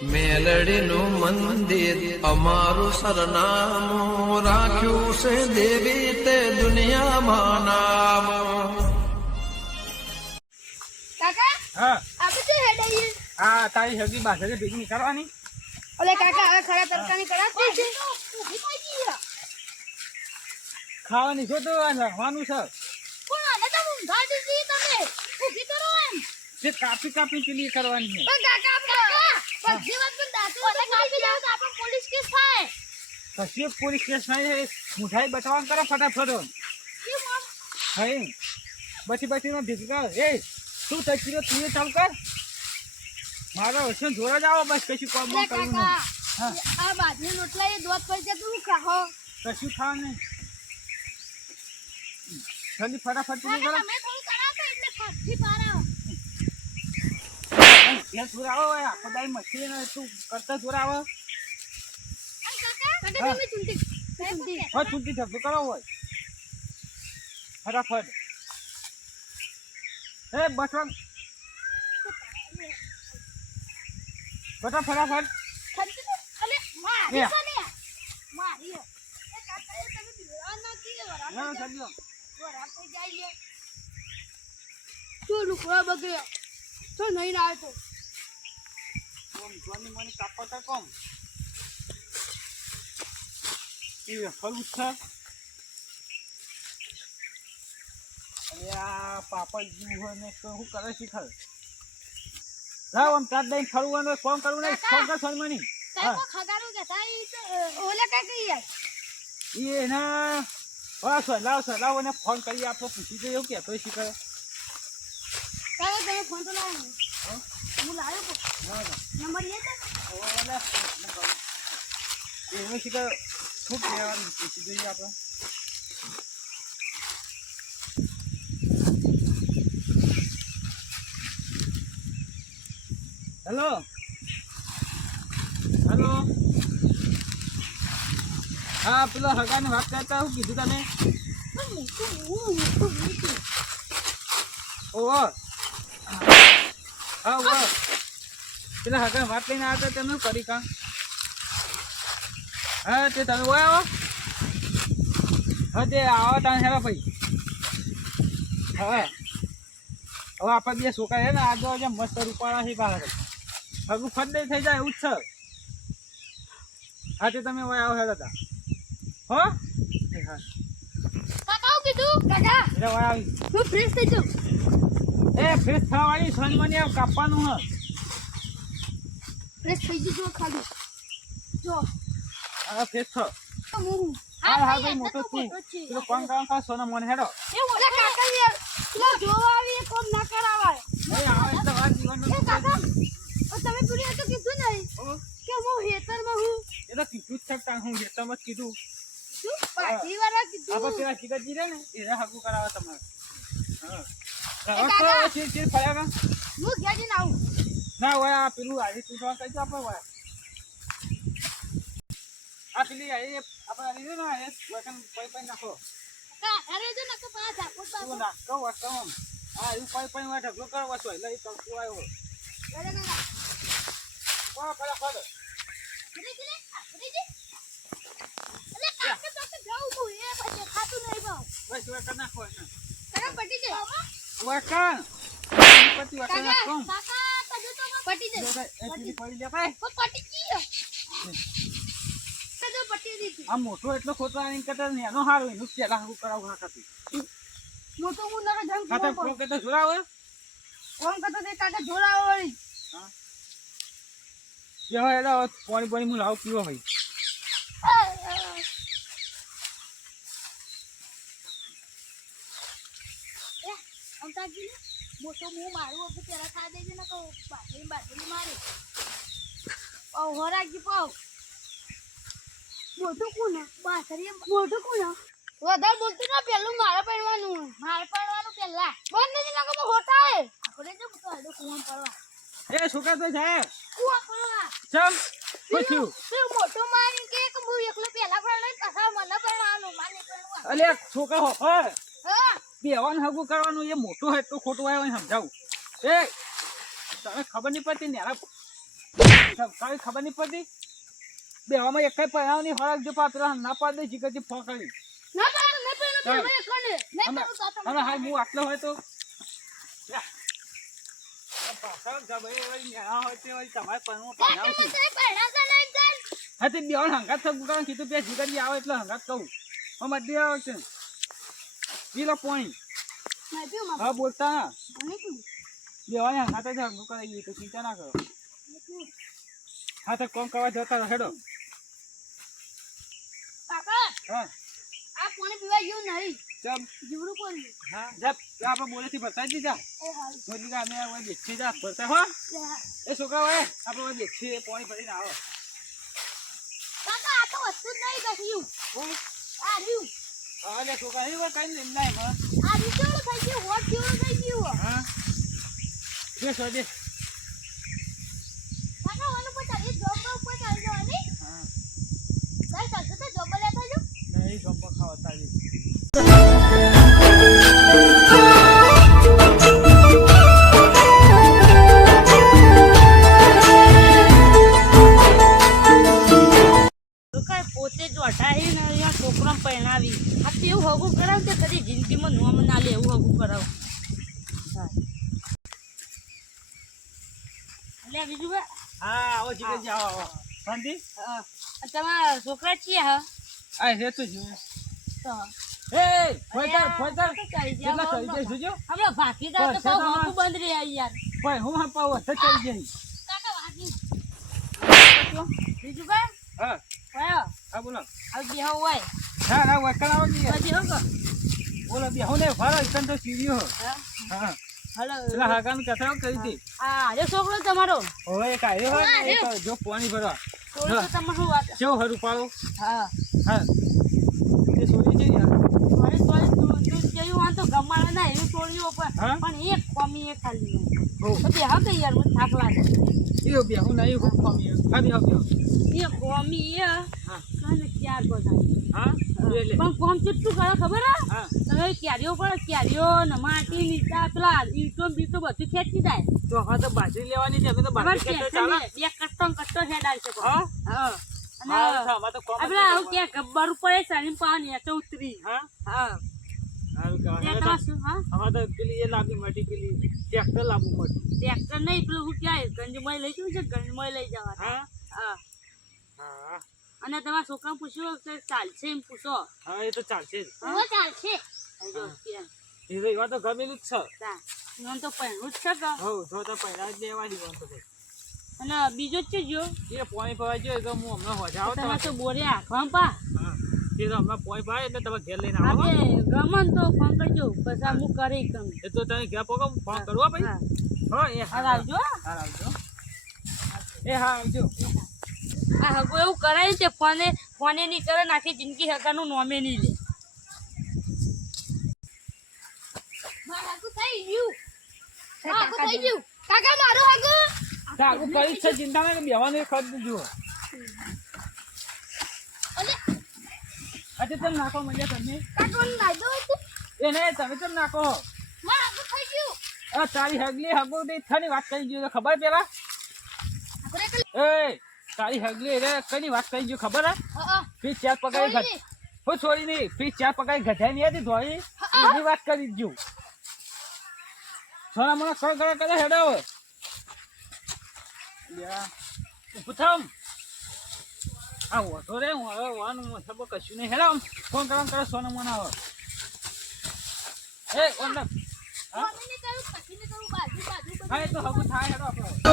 મેલડીનું મંદિર અમારું સરનામું રાખ્યું છે દેવી તે દુનિયામાં નામ. કાકા હા આપણે શું હેડાઈએ? આ તારી હગી બાસરે ભેગી નીકળવાની. ઓલે કાકા હવે ખરા તરકાની કરાતી છે. ઊભી થઈ ગઈ. ખાવાની છો તો રહેવાનું છે. પણ આને તો ઊંઘા દીધી તમે. ઊભી કરો એમ. તે કાપી કાપી પેલી કરવાની છે. પણ કાકા આપણે બધી વાત પર દાંત ઓલે કાપી જાવ તો આપણે પોલીસ કેસ થાય. કશી પોલીસ કેસ નહીં મુઠાઈ બચવા કરે ફટાફટ. કેમ આમ? હઈ બચી નો ભીગા એ શું થઈ ગયું તું એ ચાલ કર. મારો હશે જોરા જ આવો બસ કશું કામ ઓલે કરવું કાકા નહીં. હા આ બાજરી રોટલા એ દોત પડી જાય તું ખાઓ. કશું ખાવા નહીં. જલ્દી ફટાફટ પેલી કરો. તમે થોડું કરાવો એટલે ફટથી પારાવો. ત્યાં જોરાવો હોય આખો દાઈ મચ્છી ને તું કરતા જોરાવો. કાકા હા. તમે ચૂંટી હા છૂટી ઝઘડો કરો હોય ફટાફટ. એ બચવા ફટાફટ. અલે મારી યા. છે ને મારી એ કાકા એ તમે બીવા નથી હા વરાપ ચાલ્યો. થઈ જાય શું લુકડો બગડ્યો તો નહીં ના આવતો કોમ જોની મોની કાપા કા કોમ એ ફલું છે. અરે આ પાપડ જીવ હોય ને તો શું કરે શીખર. લાવ આમ ચાર દઈને ફરવાનું કોમ કરવું નહીં. કાકા. ફોન કર સોનમની. કાઈ કો ખગારું કે થાય ઓલે કાકા યાર એ એના લાવ અને ફોન કરી આપણે પૂછી જોઈએ એવું કહેતો શીખર. કાકા તમે ફોન તો લાવો હું લાવ્યો કો નંબર લે છે એનું શીખર શું કહેવાનું પૂછી જોઈએ આપણે. હેલો હા પેલો હગાને વાત કરતા હું કીધું તને. ઓહો હા ઓહો પેલા હગાને વાત લઈને આવતા તમે શું કરી કામ. હા તે તમે ઓય આવો. હા તે આવો તાને હેરા ભાઈ. હા હવે આપણે બે છોકરા છે ને આગળ જે મસ્ત રૂપાળા છે બહાર હગું ફટ દઈ થઈ જાય એવું જ છે. હા તે તમે ઓય આવો હેરા હો હા કાકા હું કીધું કાકા એટલે ઓય આવી. હું ફ્રેશ થઈ જાઉં એ ફ્રેશ થવાની સોનમની આવ કાપવાનું હ. ફ્રેશ થઈ જજો ખાલી જો હા ફ્રેશ થો. હું હા હા ભાઈ મોટો તું પેલો કોણ કા સોના મને હેડો. એ ઓલા કાકા યાર લો જોવા આવી કોમ ના કરાવાય એ આવે તો વાત જીવનનો એ કાકા તમે પૂરી તો કીધું નહીં કે હું હેતરમાં હું એ તો કીધું જ છે તાણ હું હેતમાં જ કીધું. શું પાછી વાળા આપણે કીધું પેલા શિખરજી રે ને એને હગું કરાવવા તમારે. હા કાકા. હવે ચીર ફર્યા કા હું ઘેર જઈને આવું ના હોય આ પેલું આજે તું કઈ તો આપણે હોય આ પેલી આપણે આવી ને એ વકન પઈ નાખો. અરે જો નકો પાછા ઝાપટ તું નાખો વકમ આ એવું પઈ હોય ઢગલો કરવા છો એટલે એ તળતું આવ્યો. અરે કાકા કોણ ફટાફટ અરે કાકા તો જાઉં હું એ પછી ખાતું નહીં બાવ બસ વકન નાખો એને. કાકા પટી જાય વકન પછી વકન નાખો. કાકા કદો તો પટી જાય એ પેલી પડી લે કાય ઓ પટી ગયો કદો પટી દીધી આ મોટો એટલો ખોતરા નહીં કરતા ને એનો હારો એનું પેલા હું કરાવું ના કરતી. મોટો હું નરે જંગ ખાતર કોમ પ્રો કે તો જોરાવે કરતો તે કાકા જોરાવો વળી જે હોય એટલે પાણી હું લાવ પીવો ભાઈ. અંતાજી મોટો હું મારું હતું પેલા ખા દેજે ને કહું બાજરી મારે પાવ હોરાજી પાવ મોટું કોણ બાસરી મોટું કોણ વધારે બોલતું ના પેલું મારે પહેરવાનું પેલા બંધ નથી નાખો હોટા હે આપણે જો તો આડો કુવામ પડવા એ છોકરા તો જાય કુવા પડવા ચમ પૂછ્યું તે મોટો મારી કે હું એકલો પેલા પણ પાછા મને પહેરવાનું માને પહેરવા અલે છોકરા હો હા બેવાન હગું કરવાનું એ મોટો હોય તો ખોટું આવ્યો સમજાવું. એ તને ખબર નહીં પડતી ને કઈ ખબર નહીં પડતી બેવામાં એક કઈ પહેરાવ નહીં ફરક જો પાત્ર ના પાડે જીગર ફોકડી ના પાડું નહીં પહેરું તો એકને નહીં પહેરું તો અને હા હું આટલો હોય તો પાછળ જબરે હોય ન્યા હોય તે હોય તમારે પણ પહેરાવ છું પહેરાવતા નહીં ચાલ હા તે બેવાન હંગાત થયું કારણ કીધું બે જીગર આવે એટલે હંગાત કહું અમાર દે આવે છે કિલો પોઈન્ટ નહીં પીવું માં હા બોલતા ના નહીં પીવું બેવાને હંગાત જ હંગું કરાવી તો ચિંતા ના કરો હા તો કોમ કરવા જતા રહો હેડો કાકા હા આ પાણી પીવા જેવું નહીં ચમ જીવડું પડ્યું હા જપ આપણે બોલેથી બતાવી દીધા એ હાલ બોલી અમે હવે બેસી જા ફરતા હો એ હાલ એ છોકરા હોય આપણે બેસી પાણી ભરીને આવો કાકા આ તો વસ્તુ જ નહીં કશું હું આ રહ્યું અરે છોકરા એ કઈ નહીં ના એમાં આ રીચોડું થઈ ગયું હોટ જેવડું થઈ ગયું હા બેસો દે કાકા વાનું પર ચાલી જોબ ઉપર ચાલી જવાની હા કઈ ચાલશે તો જોબ લેતા જો નહીં ગપ્પા ખાવા તારી પોતે જ વટાવી ને અહીંયા છોકરા પહેણાવી આ તો એવું હગું કરાવ તે કદી જિંદગીમાં નોમ ના લે એવું હગું કરાવ એટલે બીજું ભાઈ હા આવો જીગર જી આવો આવો શાંતિ તમારા છોકરા છીએ હા આ હે તો જો તો એ ફોઈતર ફોઈતર ચડી કેટલા ગયા ચડી જાય જોજો હમણાં ભાગીદાર તો પણ પાછું હગું બંધ રહ્યા યાર ભાઈ હું હા પાવ તો ચડી જાય કાકા વાગી બીજું ભાઈ હા કયો હા બોલો આ બેહો હોય ના ના વકલ આવો ની પછી હો કો બોલો બે હું ને ફારો ઇકન તો સીવીઓ હા હલો પેલા હાકાન કથા કરી હતી આ રે છોકરો તમારો ઓય કાય હોય ને એ તો જો પાણી ભરવા છોકરો તો તમારું શું વાત કેવો હરું પાડો હા હા એ છોડી જઈ યાર મારે તું જેવું હોય તો ગમાડે ના એવી છોડ્યું હા? પણ એક કોમી એક ખાલી હો પછી હવે યાર મને થાક લાગે ઈયો બે હું નહીં હું પામી ખાલી આવ્યો એ કોમી એ હા કને ક્યાર બધાય હા એટલે પણ કોમ કેટલું કરે ખબર હે હા તમે ક્યારીઓ પર ક્યારીઓ ને માટી નીચા પેલા ઈટો બીટો બધું ખેંચી જાય તો હા તો બાજરી લેવાની છે અમે તો તમારે બાજરી ખેતર ચાલે બે કટ્ટો હેડાલ છે હા હા હા અને આમાં તો કોમ આપણે આવું ક્યાં ગબ્બર ઉપર સાની પાણી એ તો ઉતરી હા હા હારું તે કહેવાય તમારે શું હા આમાં તો પેલી એ લાવી મટી પેલી ટ્રેક્ટર લાવવું મટી ટ્રેક્ટર નહીં પેલું હું ક્યાં ગંજમય લઈ જવું છે ગંજમય લઈ જવા હા હા હા અને તમારા છોકરા પૂછ્યું કે ચાલશે એમ પૂછો હા એ તો ચાલશે જ હવે ચાલશે અહીં જો ત્યાં એ તો એવા તો ગમેલું જ છે તા એમ તો પહેલું જ છે કે હો જો તો પહેલા જ લેવાની વાત તો અને બીજો જ છે જો એ પોણી પવાય જોઈએ તો હું હમણાં હોજા આવો તમે તો બોરે આખવા પા હા એ તો હમણાં પોણી પવાય એટલે તમે ઘેર લઈને આવો આપણે ગમન તો ફોન કરજો પછી હું કરી કમ એ તો તમે ઘેર પોકો ફોન કરવા ભાઈ હા એ હાલ આવજો હા આવજો એ હા આવજો આ હગો એવું કરાય છે ફોને નહીં કરે નાખી જિંદગી હકાનું નોમે નહીં લે મારું હાગું થઈ ગયું હાગું થઈ ગયું કાકા મારું હાગું આગું કરી છે ચિંતા ના બેવાનું ખર્ચ જુઓ અલે અચ્છા તમે નાખો મને તમે કાકા મને નાઈ દો તું એ નહીં તમે કેમ નાખો મારું હાગું થઈ ગયું આ તારી હગલી હગો દે થાની વાત કરી ગયો ખબર પેલા આપણે એ તારી હગલી રે કઈ વાત કરી ગયો ખબર હે હા ફી ચાર પગાઈ છોડી ગઢ હો છોડી નહીં ફી ચાર પગાઈ ગઢાઈ નહીં હતી ધોઈ એની વાત કરી ગયો સોના મને કરે હેડો પૂછામ આ ઓટો રે હું હવે વાનું સબ કશું નહીં હેડો ફોન કરવાનું કરે સોના મને આવે એ ઓન કોને કહ્યું કશીને કહું બાજુ બાજુ હા એ તો હવે થાય હેડો આપણે